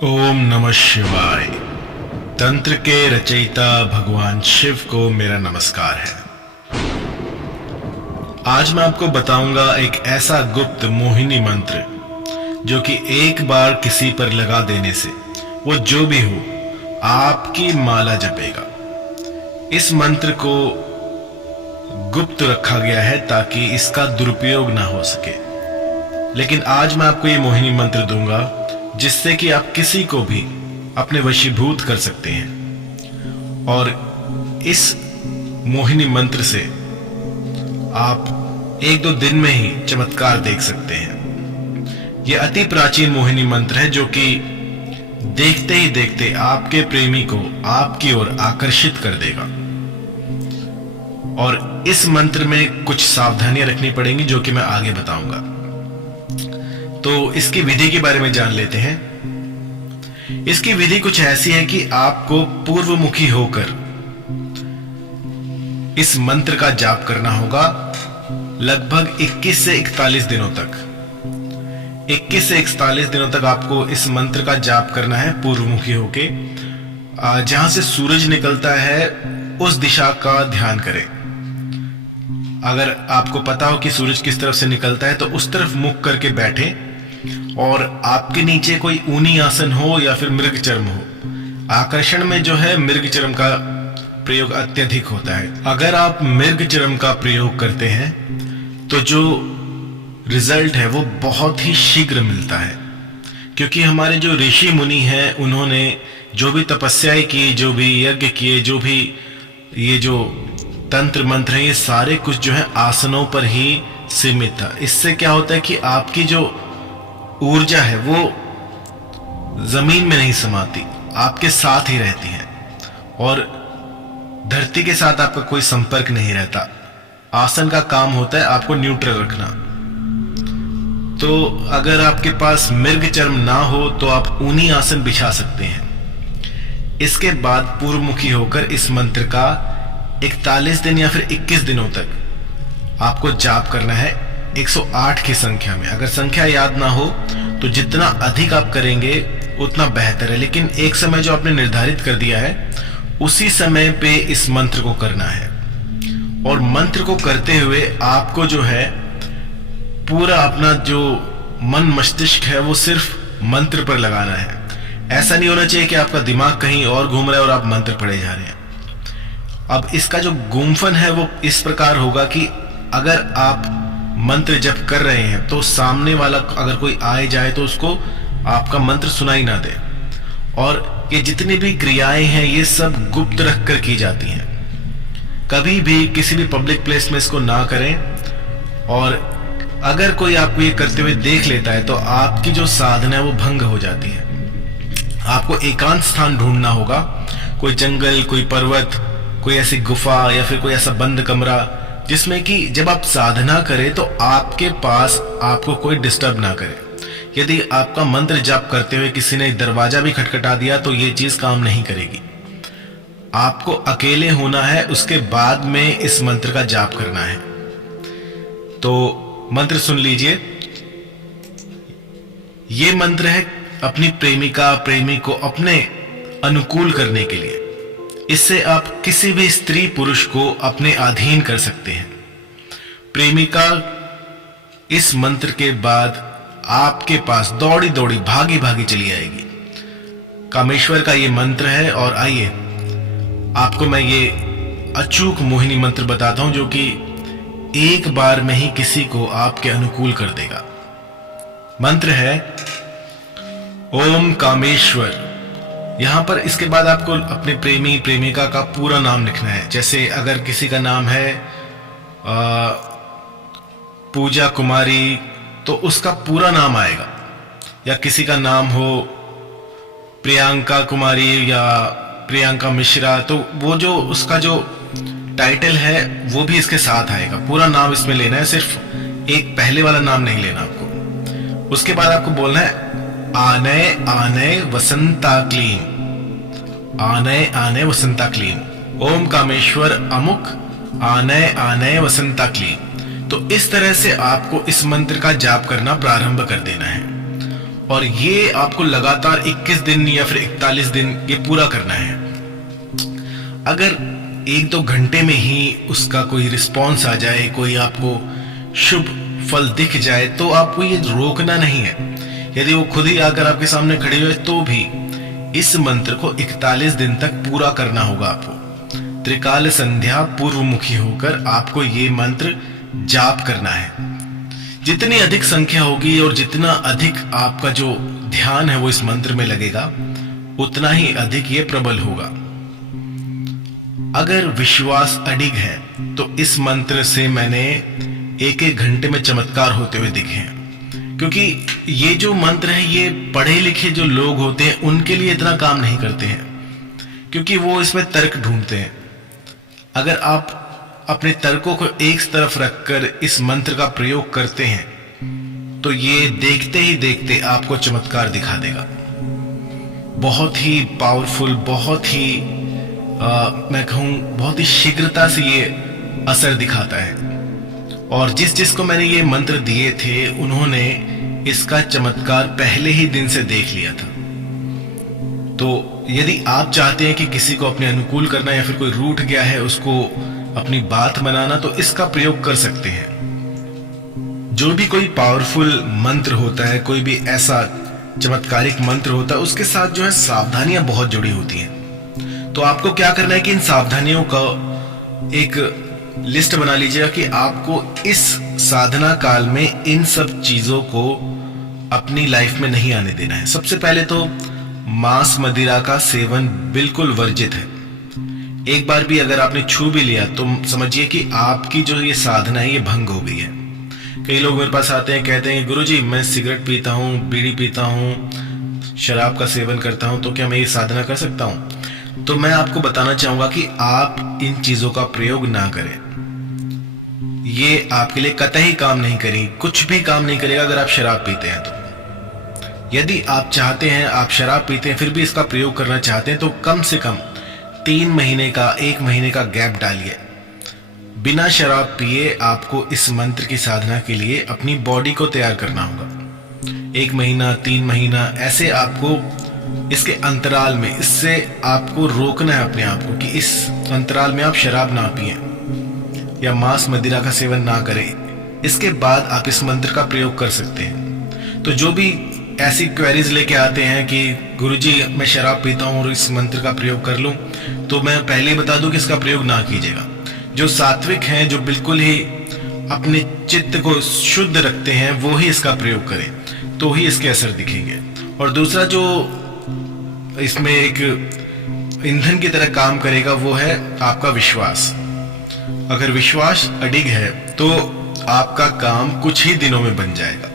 ओम नमः शिवाय। तंत्र के रचयिता भगवान शिव को मेरा नमस्कार है। आज मैं आपको बताऊंगा एक ऐसा गुप्त मोहिनी मंत्र जो कि एक बार किसी पर लगा देने से वो जो भी हो आपकी माला जपेगा। इस मंत्र को गुप्त रखा गया है ताकि इसका दुरुपयोग ना हो सके, लेकिन आज मैं आपको ये मोहिनी मंत्र दूंगा जिससे कि आप किसी को भी अपने वशीभूत कर सकते हैं। और इस मोहिनी मंत्र से आप एक दो दिन में ही चमत्कार देख सकते हैं। यह अति प्राचीन मोहिनी मंत्र है जो कि देखते ही देखते आपके प्रेमी को आपकी ओर आकर्षित कर देगा। और इस मंत्र में कुछ सावधानियां रखनी पड़ेंगी जो कि मैं आगे बताऊंगा। तो इसकी विधि के बारे में जान लेते हैं। इसकी विधि कुछ ऐसी है कि आपको पूर्वमुखी होकर इस मंत्र का जाप करना होगा लगभग 21 से 41 दिनों तक। 21 से 41 दिनों तक आपको इस मंत्र का जाप करना है पूर्वमुखी होके। जहां से सूरज निकलता है उस दिशा का ध्यान करें। अगर आपको पता हो कि सूरज किस तरफ से निकलता है तो उस तरफ मुख करके बैठें और आपके नीचे कोई ऊनी आसन हो या फिर मृगचर्म हो। आकर्षण में जो है मृगचर्म का प्रयोग अत्यधिक होता है। अगर आप मृगचर्म का प्रयोग करते हैं तो जो रिजल्ट है वो बहुत ही शीघ्र मिलता है, क्योंकि हमारे जो ऋषि मुनि हैं उन्होंने जो भी तपस्याएं की, जो भी यज्ञ किए, जो भी ये जो तंत्र मंत्र है, ये सारे कुछ जो है आसनों पर ही सीमित था। इससे क्या होता है कि आपकी जो ऊर्जा है वो जमीन में नहीं समाती, आपके साथ ही रहती है और धरती के साथ आपका कोई संपर्क नहीं रहता। आसन का काम होता है आपको न्यूट्रल रखना। तो अगर आपके पास मृगचर्म ना हो तो आप ऊनी आसन बिछा सकते हैं। इसके बाद पूर्वमुखी होकर इस मंत्र का 41 दिन या फिर 21 दिनों तक आपको जाप करना है 108 की संख्या में। अगर संख्या याद ना हो तो जितना अधिक आप करेंगे उतना बेहतर है, लेकिन एक समय जो आपने निर्धारित कर दिया है उसी समय पे इस मंत्र को करना है। और मंत्र को करते हुए आपको जो है पूरा अपना जो मन मस्तिष्क है वो सिर्फ मंत्र पर लगाना है। ऐसा नहीं होना चाहिए कि आपका दिमाग कहीं और घूम रहा है और आप मंत्र पढ़े जा रहे हैं। अब इसका जो गुम्फन है वो इस प्रकार होगा कि अगर आप मंत्र जप कर रहे हैं तो सामने वाला अगर कोई आए जाए तो उसको आपका मंत्र सुनाई ना दे। और ये जितनी भी क्रियाएं हैं ये सब गुप्त रखकर की जाती हैं। कभी भी किसी भी पब्लिक प्लेस में इसको ना करें। और अगर कोई आपको ये करते हुए देख लेता है तो आपकी जो साधना है वो भंग हो जाती है। आपको एकांत स्थान ढूंढना होगा, कोई जंगल, कोई पर्वत, कोई ऐसी गुफा या फिर कोई ऐसा बंद कमरा जिसमें कि जब आप साधना करें तो आपके पास आपको कोई डिस्टर्ब ना करे। यदि आपका मंत्र जाप करते हुए किसी ने दरवाजा भी खटखटा दिया तो ये चीज काम नहीं करेगी। आपको अकेले होना है, उसके बाद में इस मंत्र का जाप करना है। तो मंत्र सुन लीजिए। ये मंत्र है अपनी प्रेमिका प्रेमी को अपने अनुकूल करने के लिए। इससे आप किसी भी स्त्री पुरुष को अपने अधीन कर सकते हैं। प्रेमिका इस मंत्र के बाद आपके पास दौड़ी दौड़ी भागी भागी चली आएगी। कामेश्वर का ये मंत्र है। और आइए आपको मैं ये अचूक मोहिनी मंत्र बताता हूं जो कि एक बार में ही किसी को आपके अनुकूल कर देगा। मंत्र है ओम कामेश्वर। यहां पर इसके बाद आपको अपने प्रेमी प्रेमिका का पूरा नाम लिखना है। जैसे अगर किसी का नाम है पूजा कुमारी तो उसका पूरा नाम आएगा, या किसी का नाम हो प्रियंका कुमारी या प्रियंका मिश्रा तो वो जो उसका जो टाइटल है वो भी इसके साथ आएगा। पूरा नाम इसमें लेना है, सिर्फ एक पहले वाला नाम नहीं लेना आपको। उसके बाद आपको बोलना है आनय आनय वसंता क्लीम, आनय आनय वसंता क्लीम, ओम कामेश्वर अमुक आनय आनय वसंता क्लीम। तो इस तरह से आपको इस मंत्र का जाप करना प्रारंभ कर देना है। और ये आपको लगातार 21 दिन या फिर 41 दिन ये पूरा करना है। अगर 1-2 घंटे में ही उसका कोई रिस्पॉन्स आ जाए, कोई आपको शुभ फल दिख जाए, तो आपको ये रोकना नहीं है। यदि वो खुद ही आकर आपके सामने खड़ी हो तो भी इस मंत्र को 41 दिन तक पूरा करना होगा आपको। त्रिकाल संध्या पूर्वमुखी होकर आपको ये मंत्र जाप करना है। जितनी अधिक संख्या होगी और जितना अधिक आपका जो ध्यान है वो इस मंत्र में लगेगा, उतना ही अधिक ये प्रबल होगा। अगर विश्वास अडिग है तो इस मंत्र से मैंने 1-1 घंटे में चमत्कार होते हुए दिखे हैं। क्योंकि ये जो मंत्र है ये पढ़े लिखे जो लोग होते हैं उनके लिए इतना काम नहीं करते हैं, क्योंकि वो इसमें तर्क ढूंढते हैं। अगर आप अपने तर्कों को एक तरफ रखकर इस मंत्र का प्रयोग करते हैं तो ये देखते ही देखते आपको चमत्कार दिखा देगा। बहुत ही पावरफुल, बहुत ही मैं कहूं बहुत ही शीघ्रता से ये असर दिखाता है। और जिसको मैंने ये मंत्र दिए थे उन्होंने इसका चमत्कार पहले ही दिन से देख लिया था। तो यदि आप चाहते हैं कि किसी को अपने अनुकूल करना या फिर कोई रूठ गया है उसको अपनी बात मनाना, तो इसका प्रयोग कर सकते हैं। जो भी कोई पावरफुल मंत्र होता है, कोई भी ऐसा चमत्कारिक मंत्र होता है, उसके साथ जो है सावधानियां बहुत जुड़ी होती हैं। तो आपको क्या करना है कि इन सावधानियों का एक लिस्ट बना लीजिएगा कि आपको इस साधना काल में इन सब चीजों को अपनी लाइफ में नहीं आने देना है। सबसे पहले तो मांस मदिरा का सेवन बिल्कुल वर्जित है। एक बार भी अगर आपने छू भी लिया तो समझिए कि आपकी जो ये साधना है ये भंग हो गई है। कई लोग मेरे पास आते हैं, कहते हैं गुरुजी मैं सिगरेट पीता हूँ, बीड़ी पीता हूँ, शराब का सेवन करता हूँ, तो क्या मैं ये साधना कर सकता हूँ? तो मैं आपको बताना चाहूंगा कि आप इन चीजों का प्रयोग ना करें। ये आपके लिए कतई काम नहीं करेगी, कुछ भी काम नहीं करेगा अगर आप शराब पीते हैं तो। यदि आप चाहते हैं, आप शराब पीते हैं फिर भी इसका प्रयोग करना चाहते हैं, तो कम से कम 3 महीने का 1 महीने का गैप डालिए। बिना शराब पिए आपको इस मंत्र की साधना के लिए अपनी बॉडी को तैयार करना होगा। 1 महीना 3 महीना ऐसे आपको इसके अंतराल में, इससे आपको रोकना है अपने आप को कि इस अंतराल में आप शराब ना पिए या मांस मदिरा का सेवन ना करें। इसके बाद आप इस मंत्र का प्रयोग कर सकते हैं। तो जो भी ऐसी क्वेरीज लेके आते हैं कि गुरुजी मैं शराब पीता हूं और इस मंत्र का प्रयोग कर लूं, तो मैं पहले ही बता दूं कि इसका प्रयोग ना कीजिएगा। जो सात्विक हैं, जो बिल्कुल ही अपने चित्त को शुद्ध रखते हैं, वो ही इसका प्रयोग करें, तो ही इसके असर दिखेंगे। और दूसरा जो इसमें एक ईंधन की तरह काम करेगा वो है आपका विश्वास। अगर विश्वास अडिग है तो आपका काम कुछ ही दिनों में बन जाएगा।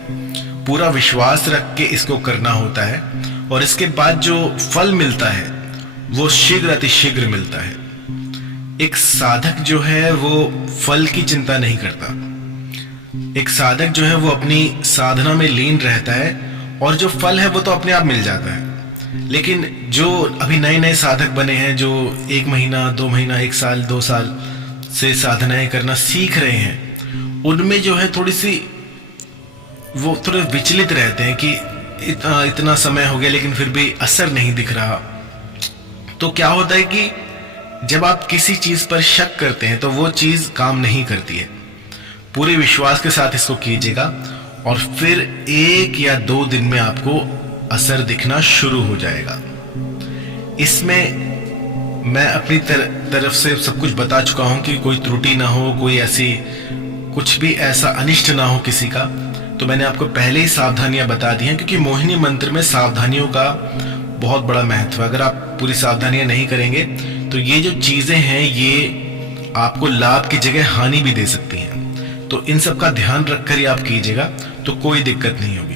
पूरा विश्वास रख के इसको करना होता है और इसके बाद जो फल मिलता है वो शीघ्र अतिशीघ्र मिलता है। एक साधक जो है वो फल की चिंता नहीं करता। एक साधक जो है वो अपनी साधना में लीन रहता है और जो फल है वो तो अपने आप मिल जाता है। लेकिन जो अभी नए नए साधक बने हैं, जो 1 महीना 2 महीना 1 साल 2 साल से साधनाएं करना सीख रहे हैं, उनमें जो है थोड़ी सी वो थोड़े विचलित रहते हैं कि इतना समय हो गया लेकिन फिर भी असर नहीं दिख रहा। तो क्या होता है कि जब आप किसी चीज पर शक करते हैं तो वो चीज काम नहीं करती है। पूरे विश्वास के साथ इसको कीजिएगा और फिर 1 या 2 दिन में आपको असर दिखना शुरू हो जाएगा। इसमें मैं अपनी तरफ से सब कुछ बता चुका हूं कि कोई त्रुटि ना हो, कोई ऐसी कुछ भी ऐसा अनिष्ट ना हो किसी का। तो मैंने आपको पहले ही सावधानियां बता दी हैं, क्योंकि मोहिनी मंत्र में सावधानियों का बहुत बड़ा महत्व है। अगर आप पूरी सावधानियां नहीं करेंगे तो ये जो चीजें हैं ये आपको लाभ की जगह हानि भी दे सकती हैं। तो इन सब का ध्यान रखकर ही आप कीजिएगा तो कोई दिक्कत नहीं होगी।